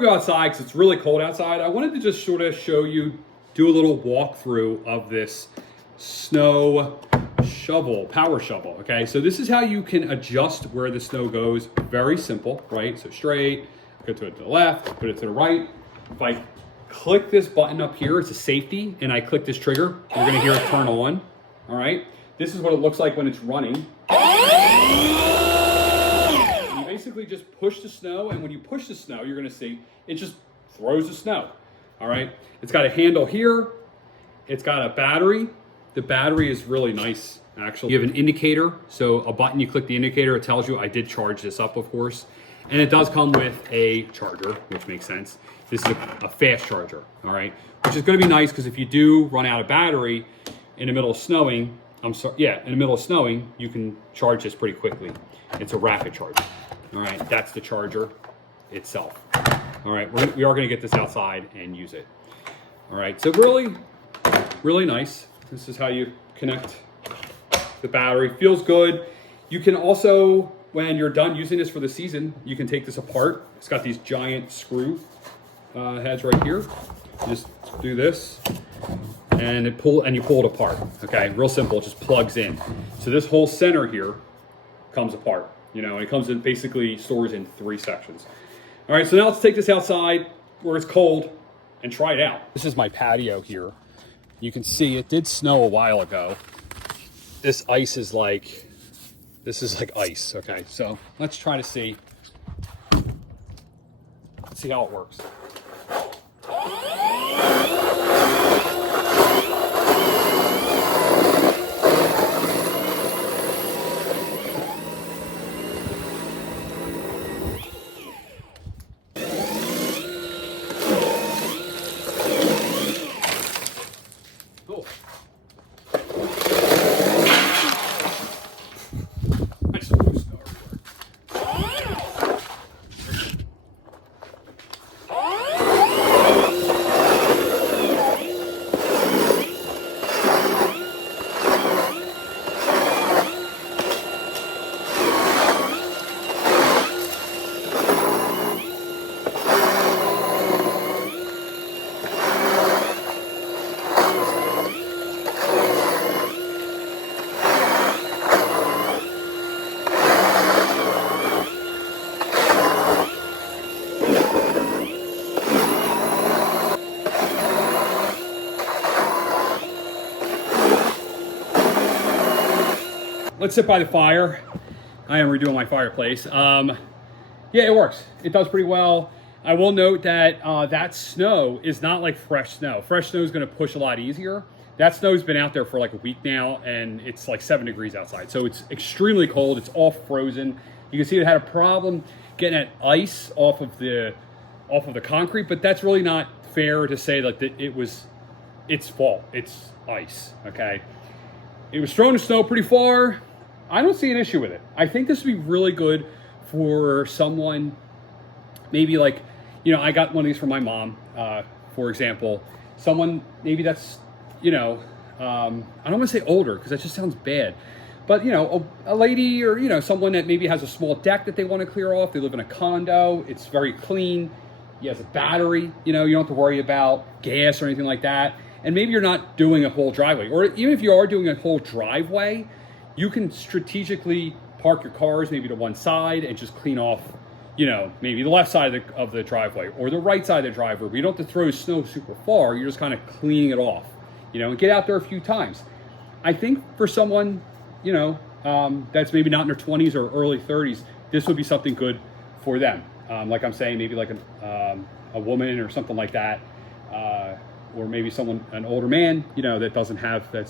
Go outside because it's really cold outside. I wanted to just sort of show you, do a little walkthrough of this snow shovel, power shovel. Okay, so this is how you can adjust where the snow goes. Very simple, right? So straight, go to it to the left, put it to the right. If I click this button up here, it's a safety, and I click this trigger, you're gonna hear it turn on. All right, this is what it looks like when it's running. You basically just push the snow, and when you push the snow, you're gonna see it just throws the snow. All right, it's got a handle here. It's got a battery. The battery is really nice, actually. You have an indicator, so a button, you click the indicator, it tells you I did charge this up, of course. And it does come with a charger, which makes sense. This is a fast charger, all right? Which is gonna be nice, because if you do run out of battery in the middle of snowing, in the middle of snowing, you can charge this pretty quickly. It's a rapid charger, all right? That's the charger itself. All right, we are gonna get this outside and use it. All right, so really, really nice. This is how you connect the battery. Feels good. You can also, when you're done using this for the season, you can take this apart. It's got these giant screw heads right here. You just do this, and you pull it apart. Okay, real simple. It just plugs in. So this whole center here comes apart. You know, and it comes in, basically stores in 3 sections. All right, so now let's take this outside where it's cold and try it out. This is my patio here. You can see it did snow a while ago. This is like ice, okay? So let's try to see. Let's see how it works. Let's sit by the fire. I am redoing my fireplace. Yeah, it works. It does pretty well. I will note that that snow is not like fresh snow. Fresh snow is gonna push a lot easier. That snow's been out there for like a week now, and it's like 7 degrees outside. So it's extremely cold. It's all frozen. You can see it had a problem getting that ice off of the concrete, but that's really not fair to say that it was its fault. It's ice, okay? It was thrown in snow pretty far. I don't see an issue with it. I think this would be really good for someone, maybe like, you know, I got one of these from my mom, for example. Someone maybe that's, you know, I don't want to say older because that just sounds bad. But, you know, a lady or, you know, someone that maybe has a small deck that they want to clear off. They live in a condo. It's very clean. He has a battery. You know, you don't have to worry about gas or anything like that. And maybe you're not doing a whole driveway. Or even if you are doing a whole driveway, you can strategically park your cars maybe to one side and just clean off, you know, maybe the left side of the driveway or the right side of the driveway. But you don't have to throw snow super far. You're just kind of cleaning it off, you know, and get out there a few times. I think for someone, you know, that's maybe not in their 20s or early 30s, this would be something good for them. Like I'm saying, maybe like a woman or something like that. Or maybe an older man, you know, that doesn't have the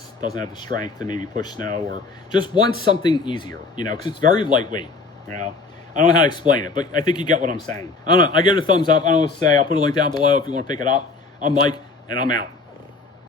strength to maybe push snow, or just wants something easier, you know, because it's very lightweight, you know. I don't know how to explain it, but I think you get what I'm saying. I don't know. I give it a thumbs up. I don't know what to say. I'll put a link down below if you want to pick it up. I'm Mike, and I'm out.